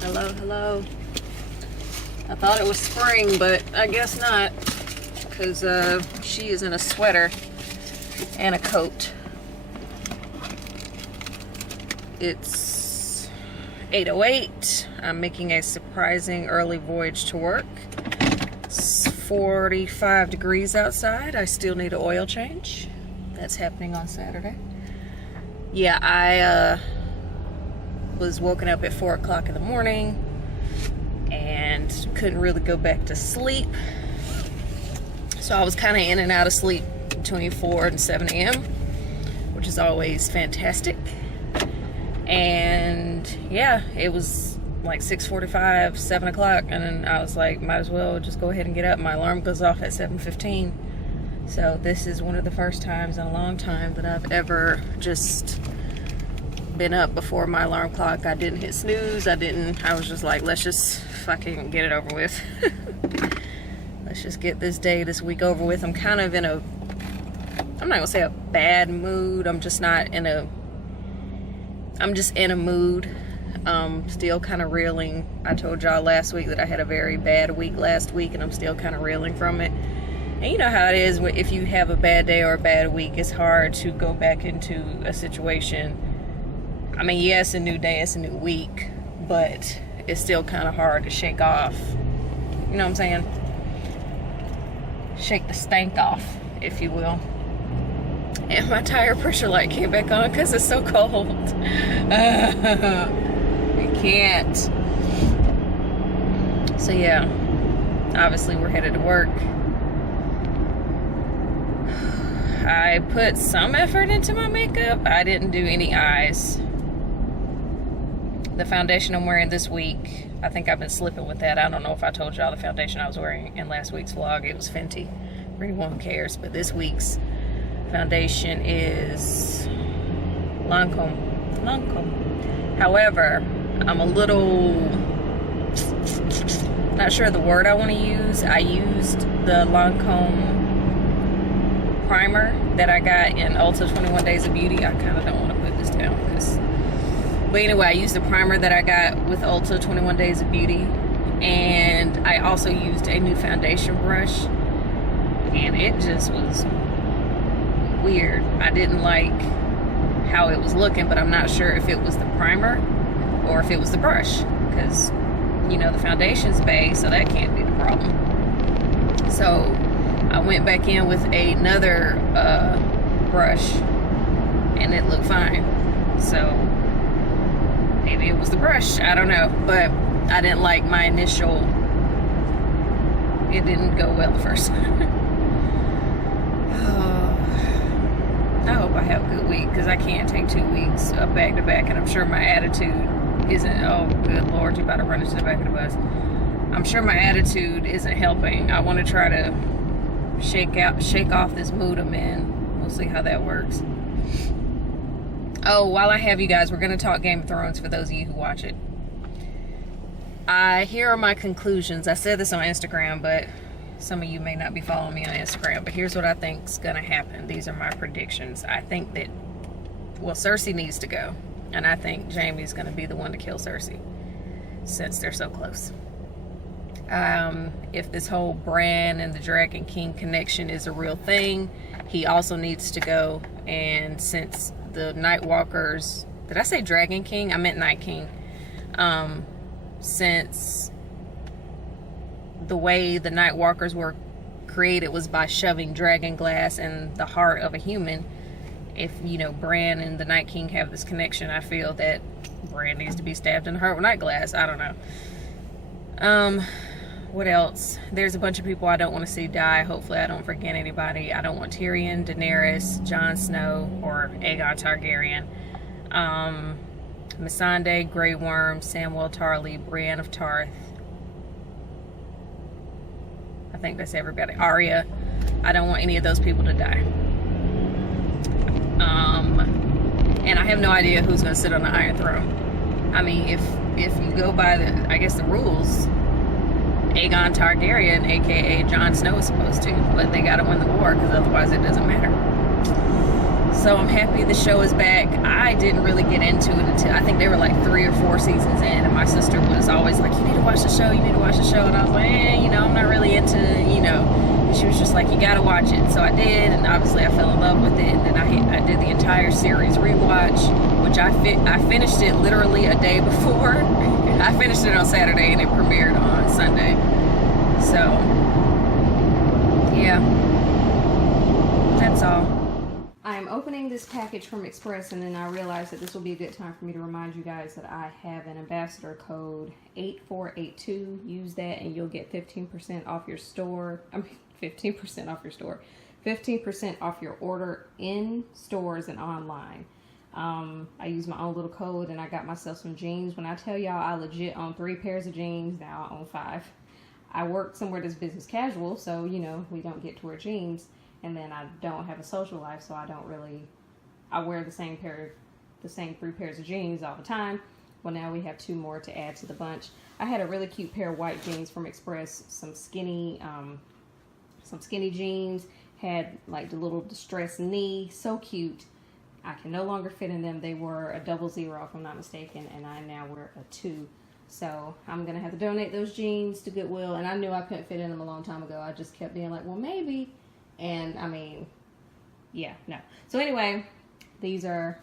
Hello, hello. I thought it was spring, but I guess not, because she is in a sweater and a coat. It's 8:08. I'm making a surprising early voyage to work. It's 45 degrees outside. I still need an oil change. That's happening on Saturday. Yeah, I was woken up at 4 o'clock in the morning and couldn't really go back to sleep. So I was kind of in and out of sleep between 4 and 7 a.m., which is always fantastic. And yeah, it was like 6:45, 7 o'clock, and then I was like, might as well just go ahead and get up. My alarm goes off at 7:15. So this is one of the first times in a long time that I've ever just been up before my alarm clock. I didn't hit snooze. I was just like, let's just fucking get it over with. Let's just get this week over with. I'm kind of in a, I'm not gonna say a bad mood. I'm just in a mood. Still kind of reeling. I told y'all last week that I had a very bad week last week, and I'm still kind of reeling from it. And you know how it is, if you have a bad day or a bad week, it's hard to go back into a situation. I mean, yes, a new day, it's a new week, but it's still kind of hard to shake off. You know what I'm saying? Shake the stank off, if you will. And my tire pressure light came back on because it's so cold. I can't. So yeah, obviously we're headed to work. I put some effort into my makeup. I didn't do any eyes. The foundation I'm wearing this week, I think I've been slipping with that. I don't know if I told y'all the foundation I was wearing in last week's vlog. It was Fenty. For anyone who cares. But this week's foundation is Lancome. However, I'm a little not sure the word I want to use. I used the Lancome primer that I got in Ulta 21 Days of Beauty. I kind of don't want to put this down, but anyway, I used the primer that I got with Ulta 21 Days of Beauty, and I also used a new foundation brush, and it just was weird. I didn't like how it was looking, but I'm not sure if it was the primer or if it was the brush, because you know the foundation's beige, so that can't be the problem. So I went back in with another brush, and it looked fine. So maybe it was the brush, I don't know, but I didn't like my initial, it didn't go well the first time. I hope I have a good week, because I can't take 2 weeks back to back, and I'm sure my attitude isn't, oh good Lord, you about to run into the back of the bus. I'm sure my attitude isn't helping. I want to try to shake off this mood I'm in. We'll see how that works. Oh, while I have you guys, we're going to talk Game of Thrones for those of you who watch it. Here are my conclusions. I said this on Instagram, but some of you may not be following me on Instagram, but here's what I think's going to happen. These are my predictions. I think that, well, Cersei needs to go, and I think Jaime's going to be the one to kill Cersei, since they're so close. If this whole Bran and the Dragon King connection is a real thing, he also needs to go. And since the Night Walkers, did I say Dragon King? I meant Night King. Since the way the Night Walkers were created was by shoving dragon glass in the heart of a human, if, you know, Bran and the Night King have this connection, I feel that Bran needs to be stabbed in the heart with night glass. I don't know. What else? There's a bunch of people I don't want to see die. Hopefully I don't forget anybody. I don't want Tyrion, Daenerys, Jon Snow, or Aegon Targaryen. Missandei, Grey Worm, Samwell Tarly, Brienne of Tarth. I think that's everybody. Arya. I don't want any of those people to die. And I have no idea who's going to sit on the Iron Throne. I mean, if you go by the rules, Aegon Targaryen, aka Jon Snow, is supposed to, but they gotta win the war, because otherwise it doesn't matter. So I'm happy the show is back. I didn't really get into it until, I think they were like 3 or 4 seasons in, and my sister was always like, you need to watch the show, you need to watch the show. And I was like, you know, I'm not really into, you know. And she was just like, you gotta watch it. So I did, and obviously I fell in love with it. And then I did the entire series rewatch, which I finished it literally a day before. I finished it on Saturday and it premiered on Sunday. So, yeah, that's all. I'm opening this package from Express, and then I realized that this will be a good time for me to remind you guys that I have an ambassador code 8482. Use that and you'll get 15% off your store. I mean, 15% off your store. 15% off your order in stores and online. I use my own little code, and I got myself some jeans. When I tell y'all I legit own 3 pairs of jeans, now I own 5. I work somewhere that's business casual, so you know, we don't get to wear jeans. And then I don't have a social life, so I wear the same 3 pairs of jeans all the time. Well, now we have 2 more to add to the bunch. I had a really cute pair of white jeans from Express, some skinny jeans, had like the little distressed knee, so cute. I can no longer fit in them. They were a 00, if I'm not mistaken, and I now wear a 2. So I'm gonna have to donate those jeans to Goodwill, and I knew I couldn't fit in them a long time ago. I just kept being like, well, maybe. And I mean, yeah, no. So anyway, these are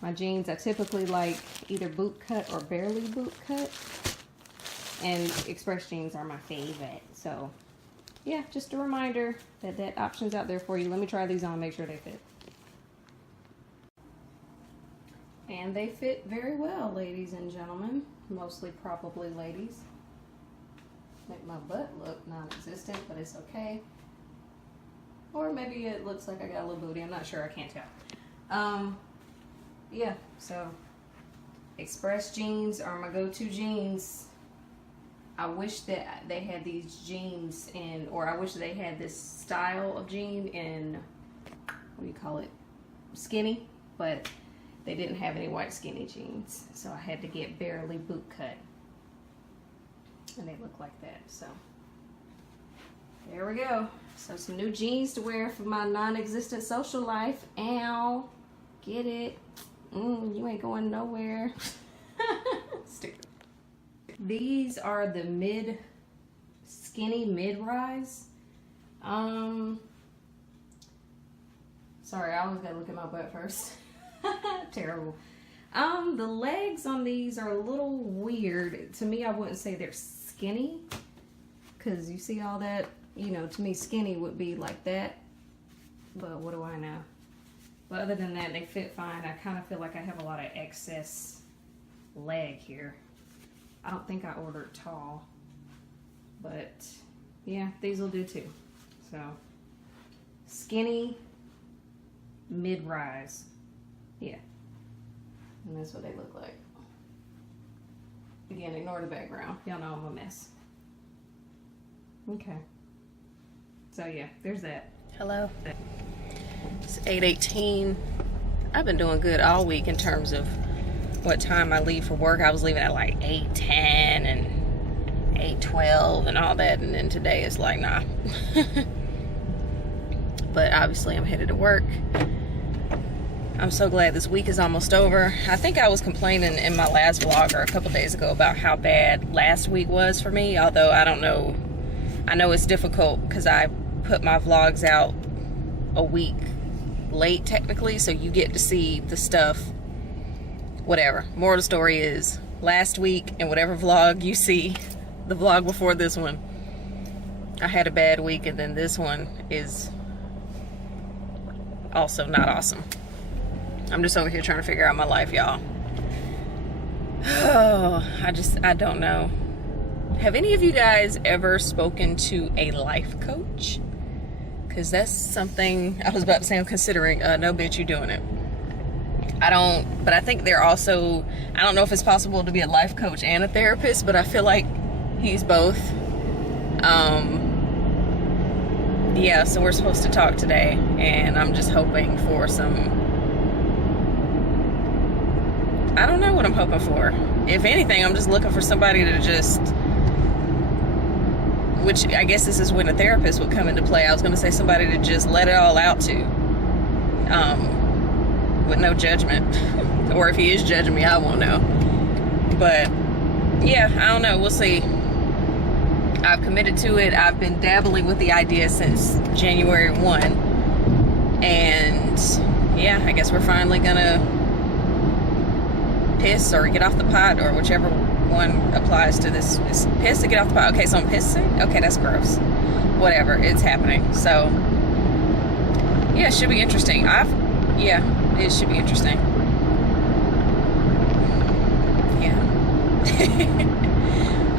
my jeans. I typically like either boot cut or barely boot cut. And Express jeans are my favorite. So yeah, just a reminder that that option's out there for you. Let me try these on, make sure they fit. And they fit very well, ladies and gentlemen. Mostly probably ladies. Make my butt look non-existent, but it's okay. Or maybe it looks like I got a little booty. I'm not sure. I can't tell. Yeah, so Express jeans are my go-to jeans. I wish that they had these jeans in, or I wish they had this style of jean in, what do you call it, skinny, but they didn't have any white skinny jeans. So I had to get barely boot cut. And they look like that, so. There we go. So some new jeans to wear for my non-existent social life. Ow. Get it. You ain't going nowhere. Stupid. These are the skinny mid-rise. Sorry, I always gotta look at my butt first. Terrible. The legs on these are a little weird. To me, I wouldn't say they're skinny. Because you see all that? You know, to me, skinny would be like that, but what do I know? But other than that, they fit fine. I kind of feel like I have a lot of excess leg here. I don't think I ordered tall, but yeah, these will do too. So, skinny, mid-rise. Yeah, and that's what they look like. Again, ignore the background. Y'all know I'm a mess. Okay. So yeah, there's that. Hello. It's 8:18. I've been doing good all week in terms of what time I leave for work. I was leaving at like 8:10 and 8:12 and all that, and then today is like, nah. But obviously I'm headed to work. I'm so glad this week is almost over. I think I was complaining in my last vlog or a couple days ago about how bad last week was for me, although I don't know. I know it's difficult because I put my vlogs out a week late technically, so you get to see the stuff, whatever. Moral of the story is, last week and whatever vlog you see, the vlog before this one, I had a bad week, and then this one is also not awesome. I'm just over here trying to figure out my life, y'all. Oh, I don't know. Have any of you guys ever spoken to a life coach? Because that's something I was about to say I'm considering. No, bitch, you doing it. But I think they're also, I don't know if it's possible to be a life coach and a therapist, but I feel like he's both. Yeah, so we're supposed to talk today, and I'm just hoping for some, I don't know what I'm hoping for. If anything, I'm just looking for somebody to just, which I guess this is when a therapist would come into play. I was going to say somebody to just let it all out to. with no judgment. Or if he is judging me, I won't know. But yeah, I don't know. We'll see. I've committed to it. I've been dabbling with the idea since January 1. And yeah, I guess we're finally gonna piss or get off the pot, or whichever one applies to this. Is piss or get off the pot? Okay, so I'm pissing? Okay, that's gross. Whatever, it's happening. So yeah, it should be interesting. Yeah, it should be interesting. Yeah.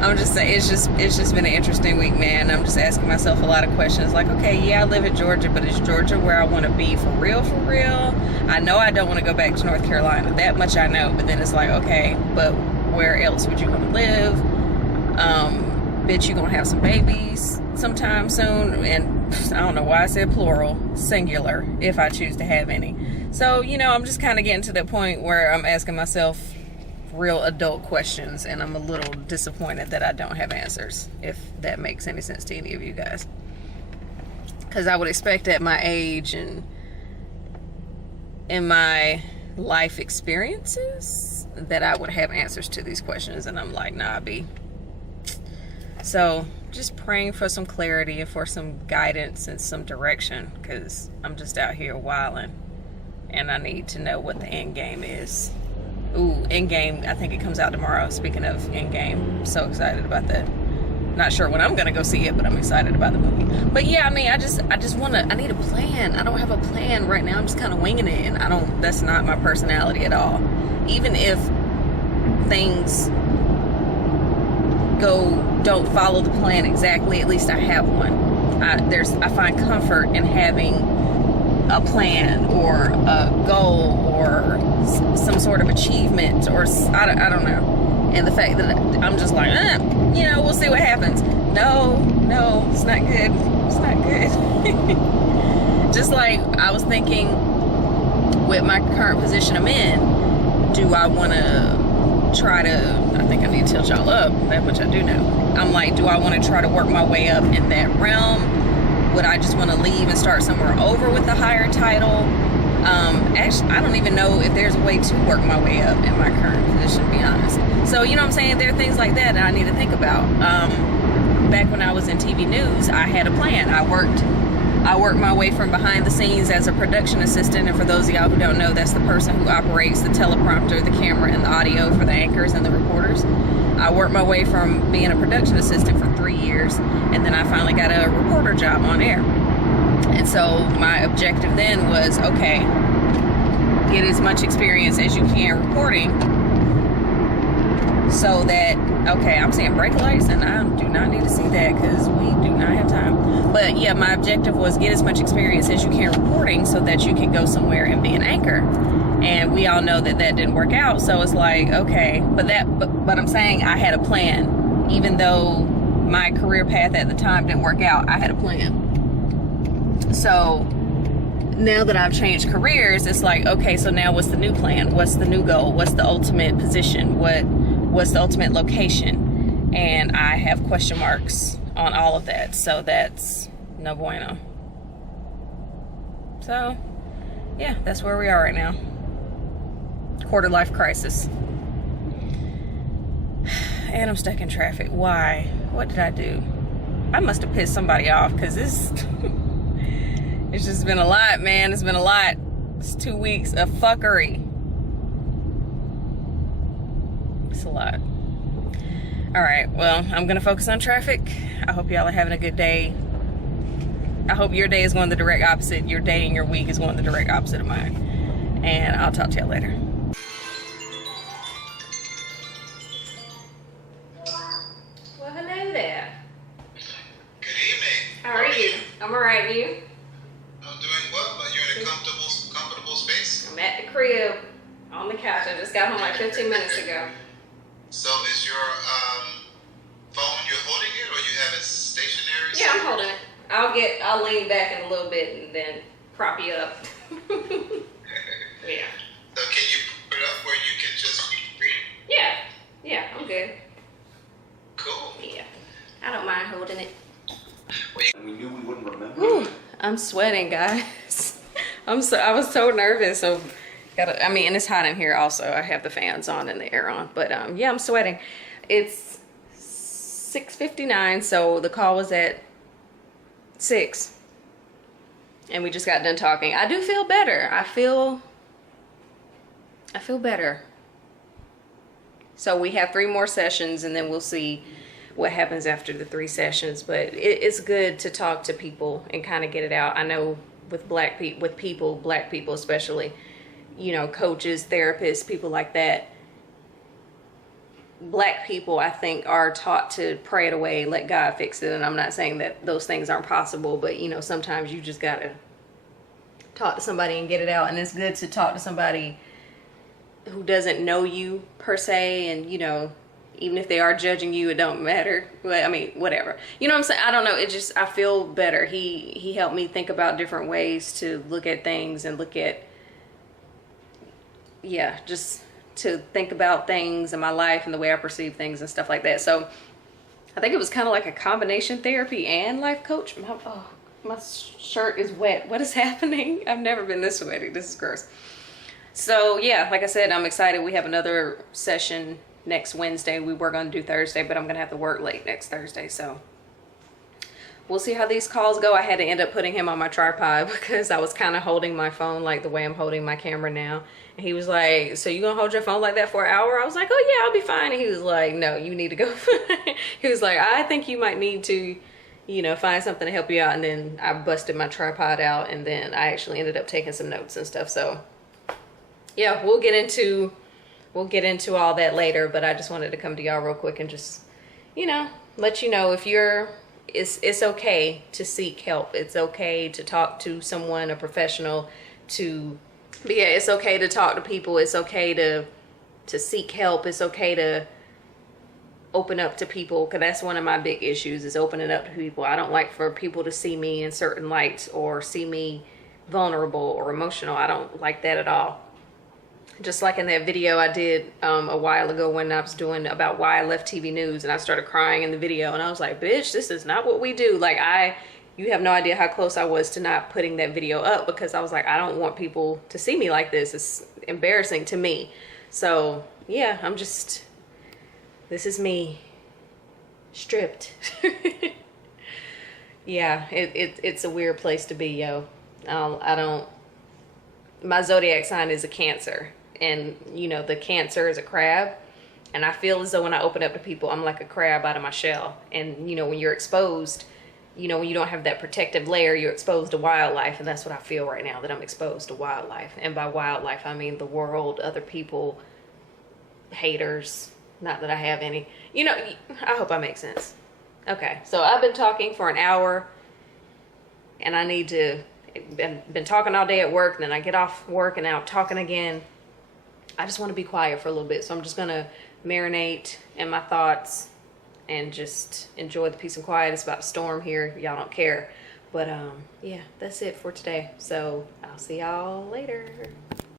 I'm just saying, it's just been an interesting week, man. I'm just asking myself a lot of questions. Like, okay, yeah, I live in Georgia, but is Georgia where I want to be for real, for real? I know I don't want to go back to North Carolina. That much I know. But then it's like, okay, but where else would you want to live? Bitch, you gonna have some babies sometime soon. And I don't know why I said plural, singular, if I choose to have any. So, you know, I'm just kind of getting to the point where I'm asking myself real adult questions, and I'm a little disappointed that I don't have answers, if that makes any sense to any of you guys. Because I would expect at my age and in my life experiences that I would have answers to these questions, and I'm like, nah, B. So just praying for some clarity and for some guidance and some direction, because I'm just out here wilding and I need to know what the end game is. Ooh, Endgame, I think it comes out tomorrow. Speaking of Endgame, I'm so excited about that. Not sure when I'm gonna go see it, but I'm excited about the movie. But yeah, I mean, I just wanna, I need a plan. I don't have a plan right now. I'm just kind of winging it, and that's not my personality at all. Even if things don't follow the plan exactly, at least I have one. I find comfort in having a plan or a goal or some sort of achievement, or I don't know. And the fact that I'm just like, you know, we'll see what happens. No, it's not good. It's not good. Just like I was thinking with my current position I'm in, do I want to try to, I think I need to tilt y'all up, that much I do know. I'm like, do I want to try to work my way up in that realm? Would I just want to leave and start somewhere over with a higher title? Actually, I don't even know if there's a way to work my way up in my current position, to be honest. So, you know what I'm saying? There are things like that I need to think about. Back when I was in TV news, I had a plan. I worked my way from behind the scenes as a production assistant. And for those of y'all who don't know, that's the person who operates the teleprompter, the camera, and the audio for the anchors and the reporters. I worked my way from being a production assistant for 3 years, and then I finally got a reporter job on air. And so my objective then was, okay, get as much experience as you can reporting, so that, okay, I'm seeing brake lights, and I do not need to see that because we do not have time. But yeah, my objective was get as much experience as you can reporting so that you can go somewhere and be an anchor. And we all know that didn't work out. So it's like, okay, but I'm saying I had a plan. Even though my career path at the time didn't work out, I had a plan. So now that I've changed careers, it's like, okay, so now what's the new plan? What's the new goal? What's the ultimate position? What's the ultimate location? And I have question marks on all of that. So that's no bueno. So yeah, that's where we are right now. Quarter life crisis. And I'm stuck in traffic. Why? What did I do? I must have pissed somebody off, because it's just been a lot, man. It's been a lot. It's 2 weeks of fuckery. It's a lot. All right, well, I'm gonna focus on traffic. I hope y'all are having a good day. I hope your day is going the direct opposite. Your day and your week is going the direct opposite of mine. And I'll talk to y'all later. Well, hello there. Good evening. How are you? I'm alright, you? I'm doing well, but you're in a comfortable space? I'm at the crib, on the couch. I just got home like 15 minutes ago. So is your phone, you're holding it, or you have it stationary? Yeah, I'm holding it. I'll lean back in a little bit and then prop you up. Yeah. So can you put it up where you can just read? Yeah, I'm good. Cool. Yeah, I don't mind holding it. We knew we wouldn't remember. Whew, I'm sweating, guys. I was so nervous. So, I mean, and it's hot in here also. I have the fans on and the air on. But yeah, I'm sweating. It's 6:59, so the call was at 6. And we just got done talking. I do feel better. I feel better. So we have 3 more sessions, and then we'll see what happens after the 3 sessions. But it's good to talk to people and kind of get it out. I know with black people especially, you know, coaches, therapists, people like that. Black people, I think, are taught to pray it away, let God fix it. And I'm not saying that those things aren't possible, but you know, sometimes you just gotta talk to somebody and get it out. And it's good to talk to somebody who doesn't know you per se, and you know, even if they are judging you, it don't matter. But I mean, whatever. You know what I'm saying? I don't know. It just, I feel better. He helped me think about different ways to look at things and look at, yeah, just to think about things in my life and the way I perceive things and stuff like that. So I think it was kind of like a combination therapy and life coach. My shirt is wet. What is happening? I've never been this sweaty. This is gross. So yeah, like I said, I'm excited. We have another session next Wednesday. We were going to do Thursday, but I'm going to have to work late next Thursday. So we'll see how these calls go. I had to end up putting him on my tripod because I was kind of holding my phone like the way I'm holding my camera now. And he was like, so you going to hold your phone like that for an hour? I was like, oh yeah, I'll be fine. And he was like, no, you need to go. He was like, I think you might need to, you know, find something to help you out. And then I busted my tripod out, and then I actually ended up taking some notes and stuff. So yeah, we'll get into all that later, but I just wanted to come to y'all real quick and just, you know, let you know if you're, it's okay to seek help. It's okay to talk to someone, a professional, but yeah, it's okay to talk to people. It's okay to seek help. It's okay to open up to people, because that's one of my big issues, is opening up to people. I don't like for people to see me in certain lights or see me vulnerable or emotional. I don't like that at all. Just like in that video I did a while ago when I was doing about why I left TV news, and I started crying in the video, and I was like, bitch, this is not what we do. Like, you have no idea how close I was to not putting that video up, because I was like, I don't want people to see me like this. It's embarrassing to me. So yeah, this is me stripped. Yeah, it's a weird place to be, yo. My zodiac sign is a Cancer, and you know, the Cancer is a crab, and I feel as though when I open up to people, I'm like a crab out of my shell. And you know, when you're exposed, you know, when you don't have that protective layer, you're exposed to wildlife. And that's what I feel right now, that I'm exposed to wildlife. And by wildlife, I mean the world, other people, haters. Not that I have any. You know, I hope I make sense. Okay, so I've been talking for an hour, and I need to, been talking all day at work, then I get off work and now I'm talking again. I just want to be quiet for a little bit, so I'm just going to marinate in my thoughts and just enjoy the peace and quiet. It's about to storm here. Y'all don't care. But yeah, that's it for today. So I'll see y'all later.